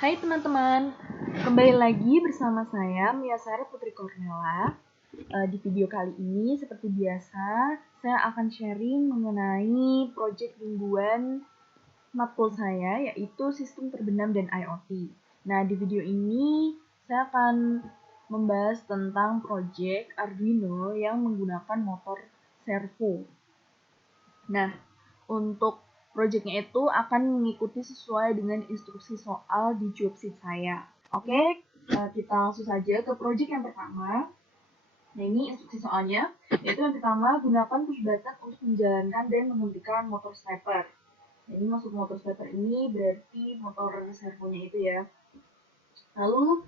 Hai teman-teman, kembali lagi bersama saya Mia Sari Putri Cornela. Di video kali ini seperti biasa, saya akan sharing mengenai proyek mingguan matkul saya, yaitu Sistem Terbenam dan IoT. Nah, di video ini saya akan membahas tentang proyek Arduino yang menggunakan motor servo. Nah, untuk proyeknya itu akan mengikuti sesuai dengan instruksi soal di job sheet saya. Oke, kita langsung saja ke proyek yang pertama. Nah, ini instruksi soalnya, yaitu yang pertama, gunakan push button untuk menjalankan dan menghentikan motor stepper. Nah, ini maksud motor stepper ini berarti motor servonya itu ya. Lalu,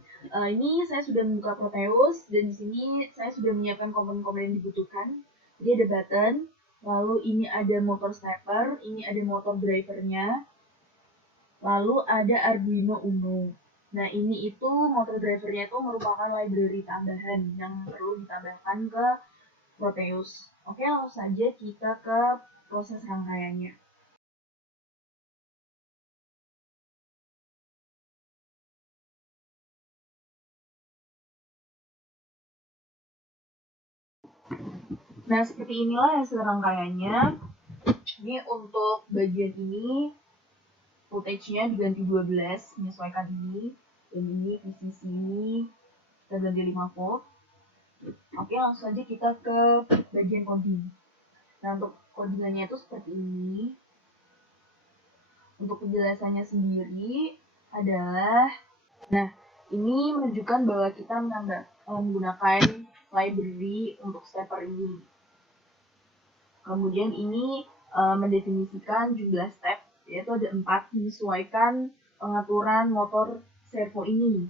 ini saya sudah membuka Proteus, dan di sini saya sudah menyiapkan komponen-komponen yang dibutuhkan. Jadi ada button, lalu ini ada motor stepper, ini ada motor drivernya, lalu ada Arduino Uno. Nah, ini itu motor drivernya itu merupakan library tambahan yang perlu ditambahkan ke Proteus. Oke, langsung saja kita ke proses rangkaiannya. Nah, seperti inilah hasil rangkaiannya. Ini untuk bagian ini voltage-nya diganti 12, menyesuaikan ini, dan ini VCC ini kita ganti 5 volt. Oke, langsung saja kita ke bagian coding. Nah, untuk codingannya itu seperti ini. Untuk penjelasannya sendiri adalah, nah, ini menunjukkan bahwa kita menggunakan library untuk stepper ini. Kemudian ini mendefinisikan jumlah step, yaitu ada 4, menyesuaikan pengaturan motor servo ini.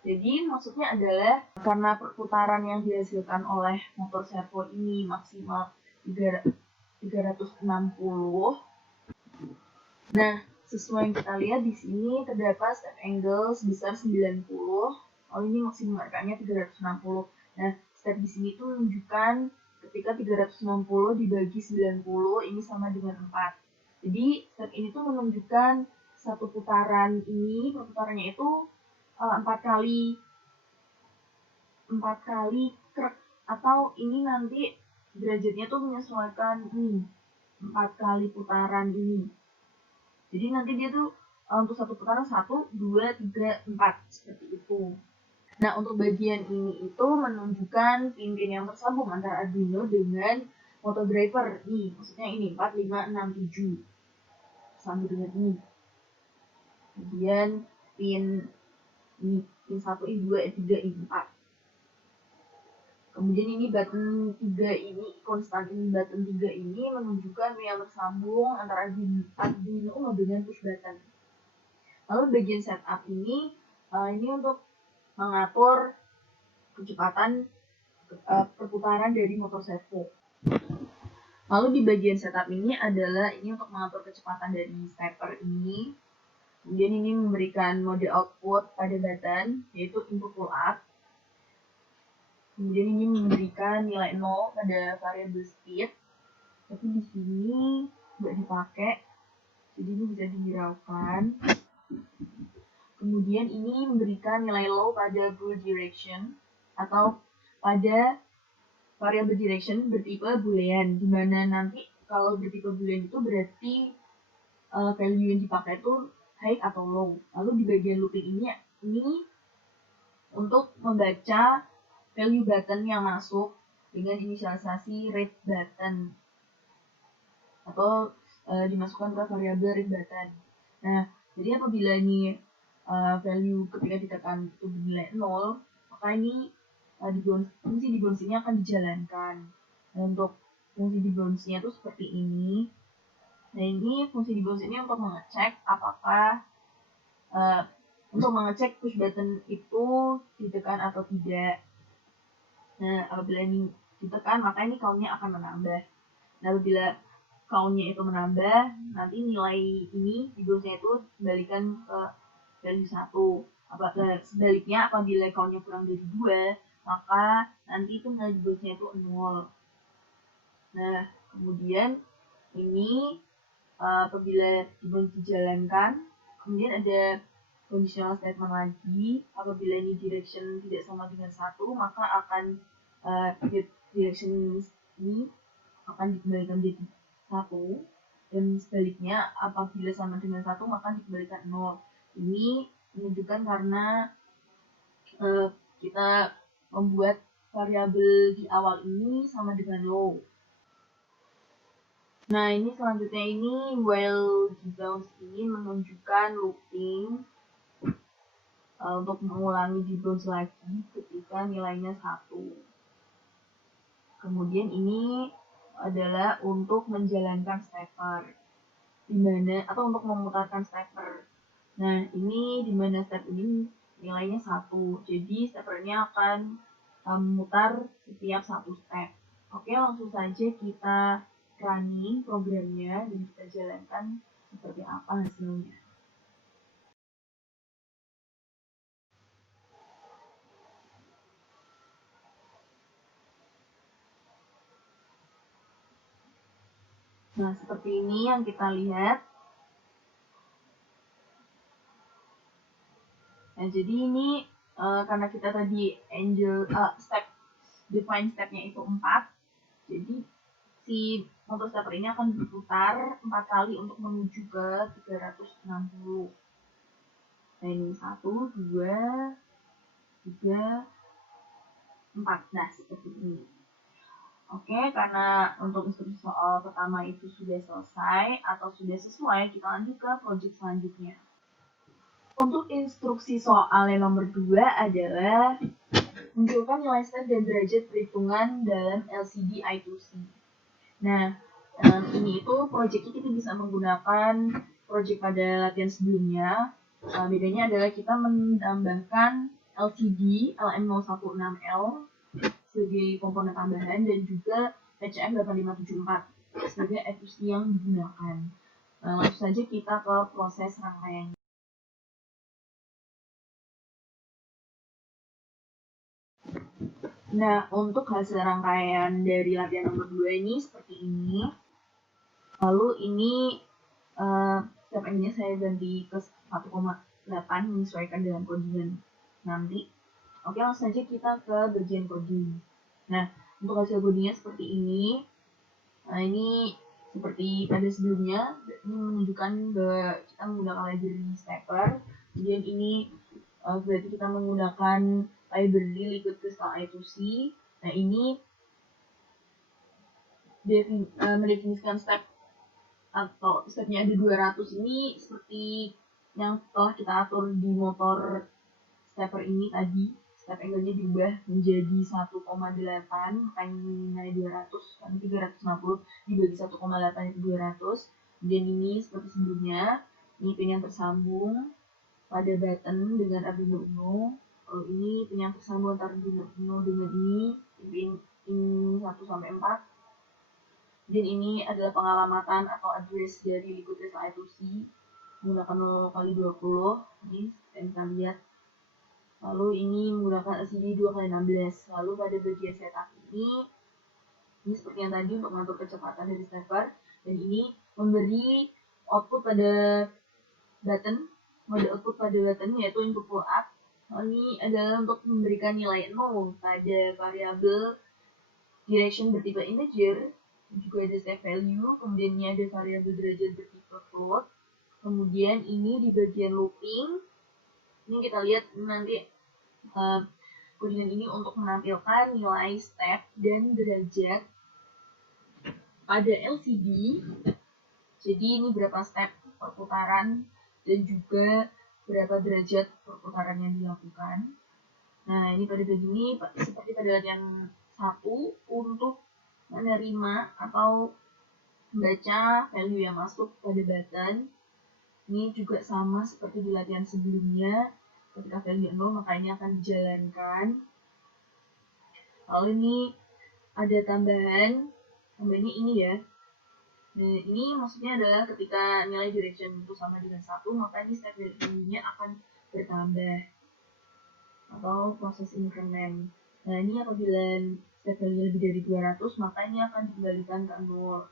Jadi maksudnya adalah karena perputaran yang dihasilkan oleh motor servo ini maksimal 360. Nah, sesuai yang kita lihat di sini terdapat step angle sebesar 90. Oh, ini maksimum harganya 360. Nah, step di sini itu menunjukkan ketika 360 dibagi 90 ini sama dengan 4. Jadi, step ini tuh menunjukkan satu putaran ini, perputarannya itu 4 kali krek, atau ini nanti derajatnya tuh menyesuaikan ini 4 kali putaran ini. Jadi nanti dia tuh untuk satu putaran 1, 2, 3, 4 seperti itu. Nah, untuk bagian ini itu menunjukkan pin-pin yang tersambung antara Arduino dengan motor driver. Nih, maksudnya ini 4, 5, 6, 7. Sama dengan ini. Kemudian pin ini, pin 1, ini 2, ini 3, ini 4. Kemudian ini button 3 ini, konstan ini button 3 ini menunjukkan yang tersambung antara Arduino dengan push button. Lalu bagian setup ini untuk mengatur kecepatan perputaran dari motor servo. Lalu di bagian setup ini adalah ini untuk mengatur kecepatan dari stepper ini. Kemudian ini memberikan mode output pada button, yaitu input pull up. Kemudian ini memberikan nilai 0 pada variable speed. Tapi di sini nggak dipakai, jadi ini bisa dihiraukan. Kemudian ini memberikan nilai low pada goal direction atau pada variable direction bertipe boolean, di mana nanti kalau bertipe boolean itu berarti value yang dipakai itu high atau low. Lalu di bagian looping ini untuk membaca value button yang masuk dengan inisialisasi read button atau dimasukkan ke variabel read button. Nah, jadi apabila ini value ketika ditekan itu bernilai 0, maka ini fungsi di bounce ini akan dijalankan. Nah, untuk fungsi di bounce-nya itu seperti ini. Nah, ini fungsi di bounce ini untuk mengecek apakah untuk mengecek push button itu ditekan atau tidak. Nah, apabila ini ditekan, maka ini count-nya akan menambah. Nah, apabila count-nya itu menambah, nanti nilai ini di bounce-nya itu kembalikan ke value 1. Sebaliknya, apabila count-nya kurang dari 2, maka nanti itu nilai di bounce-nya itu 0. Nah, kemudian ini apabila di bounce dijalankan, kemudian ada conditional statement lagi. Apabila ini direction tidak sama dengan 1, maka akan direction ini akan dikembalikan menjadi 1, dan sebaliknya apabila sama dengan 1 maka dikembalikan 0. Ini menunjukkan karena kita membuat variabel di awal ini sama dengan low. Nah, ini selanjutnya ini while di bounds ini menunjukkan looping untuk mengulangi di bounds lagi ketika nilainya 1. Kemudian ini adalah untuk menjalankan stepper, dimana atau untuk memutarkan stepper. Nah, ini dimana step ini nilainya 1, jadi steppernya akan memutar setiap 1 step. Oke, langsung saja kita running programnya dan kita jalankan seperti apa hasilnya. Nah, seperti ini yang kita lihat. Nah, jadi ini karena kita tadi define stepnya itu 4, jadi si motor stepper ini akan berputar 4 kali untuk menuju ke 360. Nah, ini 1, 2, 3, 4. Nah, seperti ini. Oke, karena untuk instruksi soal pertama itu sudah selesai atau sudah sesuai, kita lanjut ke project selanjutnya. Untuk instruksi soal yang nomor 2 adalah munculkan nilai step dan derajat perhitungan dalam LCD I2C. Nah, ini itu project kita bisa menggunakan project pada latihan sebelumnya. Bedanya adalah kita menambahkan LCD LM016L sebagai komponen tambahan dan juga PCM 8574 sebagai I2C yang digunakan. Langsung saja kita ke proses rangkaian. Nah, untuk hasil rangkaian dari latihan nomor 2 ini seperti ini. Lalu ini step N-nya saya ganti ke 1,8 menyesuaikan dengan codingan nanti. Oke, langsung saja kita ke bagian coding. Nah, untuk hasil codingnya seperti ini. Nah, ini seperti pada sebelumnya, ini menunjukkan bahwa kita menggunakan library stepper. Kemudian ini berarti kita menggunakan library liquid crystal I2C. Nah, ini mendefinisikan step atau stepnya ada 200 ini seperti yang telah kita atur di motor stepper ini tadi. Step angle-nya diubah menjadi 1,8, makanya nilai 200, karena 360 dibagi 1,8 itu 200. Kemudian ini seperti sebelumnya, ini pin yang tersambung pada button dengan Arduino Uno. Kalau ini pin yang tersambung antara Arduino Uno dengan pin 1 sampai 4. Dan ini adalah pengalamatan atau address dari liquid crystal I2C menggunakan 0x20. Ini kita lihat. Lalu ini menggunakan LCD 2x16. Lalu pada bagian setup ini seperti yang tadi untuk mengatur kecepatan dari stepper. Dan ini memberi output pada button, mode output pada button yaitu input pull up. Ini adalah untuk memberikan nilai 0 pada variabel direction bertipe integer, juga ada step value, kemudian ini ada variabel derajat bertipe float. Kemudian ini di bagian looping, ini kita lihat nanti codingan ini untuk menampilkan nilai step dan derajat pada LCD. Jadi ini berapa step perputaran dan juga berapa derajat perputaran yang dilakukan. Nah, ini pada bagian ini seperti pada latihan 1 untuk menerima atau membaca value yang masuk pada button. Ini juga sama seperti di latihan sebelumnya. Ketika value 0 maka ini akan dijalankan. Lalu ini ada tambahannya ini ya. Nah, ini maksudnya adalah ketika nilai direction itu sama dengan 1, maka ini step value-nya akan bertambah atau proses increment. Nah, ini apabila step value lebih dari 200, maka ini akan dikembalikan ke 0.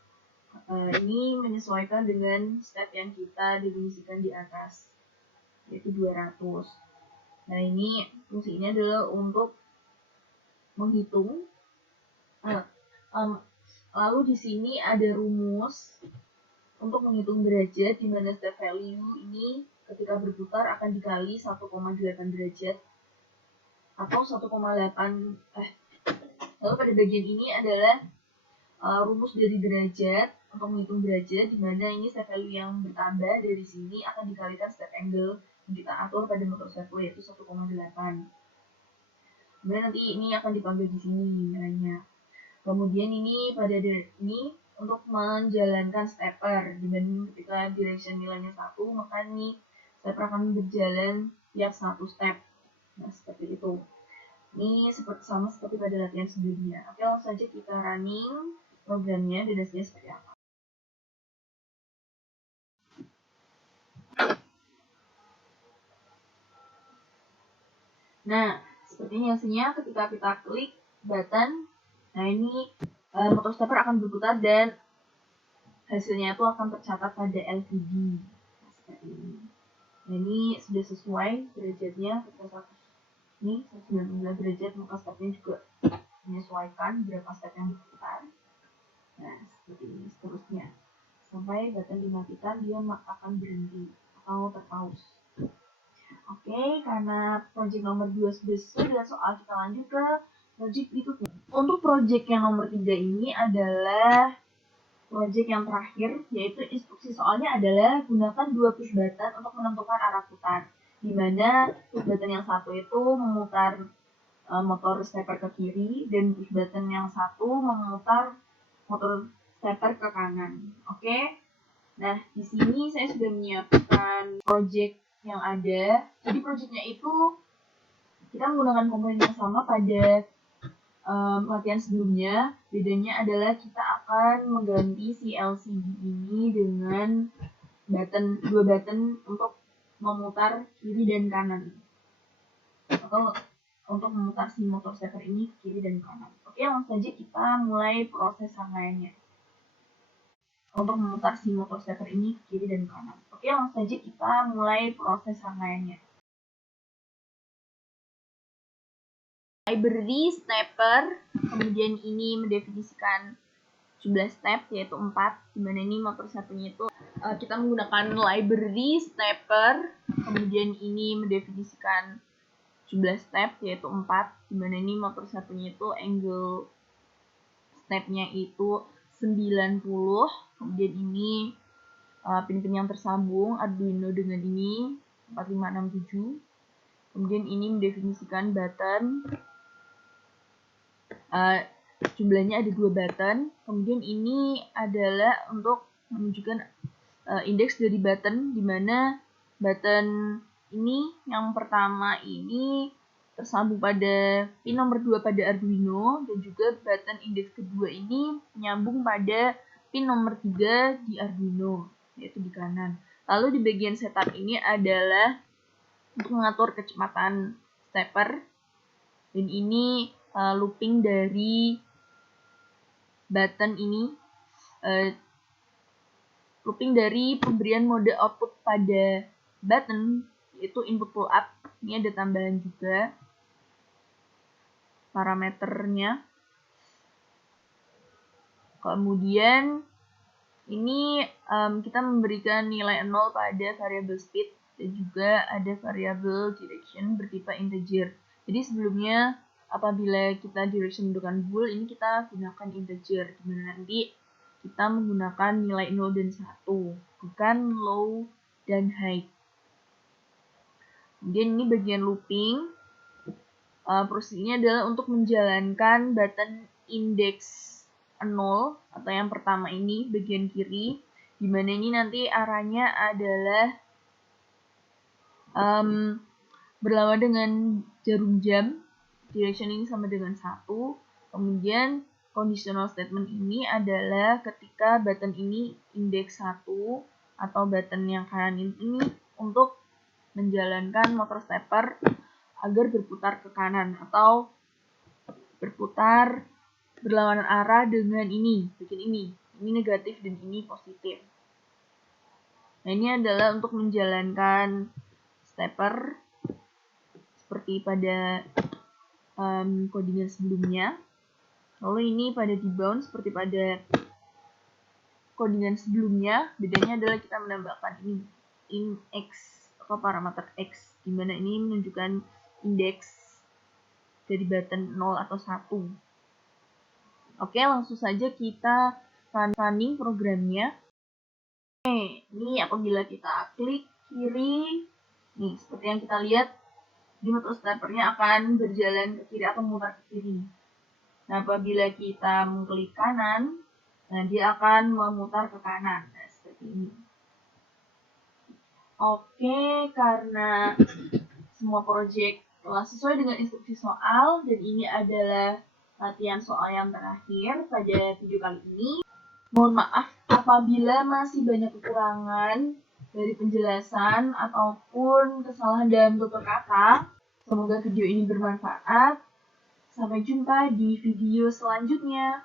Ini menyesuaikan dengan step yang kita definisikan di atas. yaitu 200. Nah, ini fungsi ini adalah untuk menghitung. Lalu di sini ada rumus untuk menghitung derajat, di mana step value ini ketika berputar akan dikali 1,8 derajat atau 1,8. Lalu pada bagian ini adalah rumus dari derajat untuk menghitung derajat, di mana ini step value yang bertambah dari sini akan dikalikan step angle yang kita atur pada motor stepper, yaitu 1,8. Kemudian nanti ini akan dipanggil di sini nilainya. Kemudian ini pada ini untuk menjalankan stepper, dimana ketika direction nilainya 1, maka ini stepper akan berjalan tiap 1 step. Nah, seperti itu. Ini sama seperti pada latihan sebelumnya. Oke, langsung saja kita running programnya dan hasilnya seperti apa. Nah, seperti ini hasilnya ketika kita klik button. Nah, ini motor stepper akan berputar dan hasilnya itu akan tercatat pada LCD. Nah, seperti ini. Nah, ini sudah sesuai derajatnya. Ketika ini 190 derajat, maka stepnya juga menyesuaikan berapa step yang berputar. Nah, seperti ini seterusnya. Sampai button dimatikan, dia akan berhenti atau terpause. Oke, karena project nomor 2 sudah selesai dengan soal, kita lanjut ke project berikutnya. Untuk project yang nomor 3 ini adalah project yang terakhir, yaitu instruksi soalnya adalah gunakan 2 push button untuk menentukan arah putar. Di mana push button yang satu itu memutar motor stepper ke kiri, dan push button yang satu memutar motor stepper ke kanan. Oke. Nah, di sini saya sudah menyiapkan project yang ada. Jadi projectnya itu kita menggunakan komponen yang sama pada latihan sebelumnya. Bedanya adalah kita akan mengganti si LCD ini dengan dua button untuk memutar kiri dan kanan, atau untuk memutar si motor stepper ini ke kiri dan kanan. Oke, langsung saja kita mulai proses rangkaiannya. Untuk memutar si motor stepper ini ke kiri dan kanan. Oke, langsung saja kita mulai proses rangkaiannya. Library stepper, kemudian ini mendefinisikan jumlah step yaitu 4, dimana ini motor steppernya itu kita menggunakan library stepper, kemudian ini mendefinisikan jumlah step yaitu 4, dimana ini motor steppernya itu angle stepnya itu 90, kemudian ini pin-pin yang tersambung Arduino dengan ini 4567, kemudian ini mendefinisikan button, jumlahnya ada 2 button, kemudian ini adalah untuk menunjukkan indeks dari button, di mana button ini yang pertama ini tersambung pada pin nomor 2 pada Arduino, dan juga button indeks kedua ini menyambung pada pin nomor 3 di Arduino, yaitu di kanan. Lalu di bagian setup ini adalah untuk mengatur kecepatan stepper, dan ini looping dari button ini, looping dari pemberian mode output pada button, yaitu input pull up. Ini ada tambahan juga parameternya. Kemudian ini kita memberikan nilai 0 pada variable speed, dan juga ada variable direction bertipe integer. Jadi sebelumnya apabila kita direction menggunakan bool, ini kita gunakan integer, dimana nanti kita menggunakan nilai 0 dan 1, bukan low dan high. Kemudian ini bagian looping. Proses ini adalah untuk menjalankan button index 0 atau yang pertama ini bagian kiri, dimana ini nanti arahnya adalah berlawan dengan jarum jam. Direction ini sama dengan 1. Kemudian conditional statement ini adalah ketika button ini indeks 1 atau button yang kanan ini untuk menjalankan motor stepper agar berputar ke kanan atau berputar berlawanan arah dengan ini, bagian ini negatif dan ini positif. Nah, ini adalah untuk menjalankan stepper seperti pada codingan sebelumnya. Lalu ini pada debound seperti pada codingan sebelumnya. Bedanya adalah kita menambahkan ini in x atau parameter x, di mana ini menunjukkan indeks dari button 0 atau 1. Oke, langsung saja kita running programnya. Oke, ini apabila kita klik kiri, nih seperti yang kita lihat, remote steppernya akan berjalan ke kiri atau memutar ke kiri. Nah, apabila kita mengklik kanan, nah dia akan memutar ke kanan. Nah, seperti ini. Oke, karena semua project telah sesuai dengan instruksi soal, dan ini adalah latihan soal yang terakhir pada video kali ini. Mohon maaf apabila masih banyak kekurangan dari penjelasan ataupun kesalahan dalam tutur kata. Semoga video ini bermanfaat. Sampai jumpa di video selanjutnya.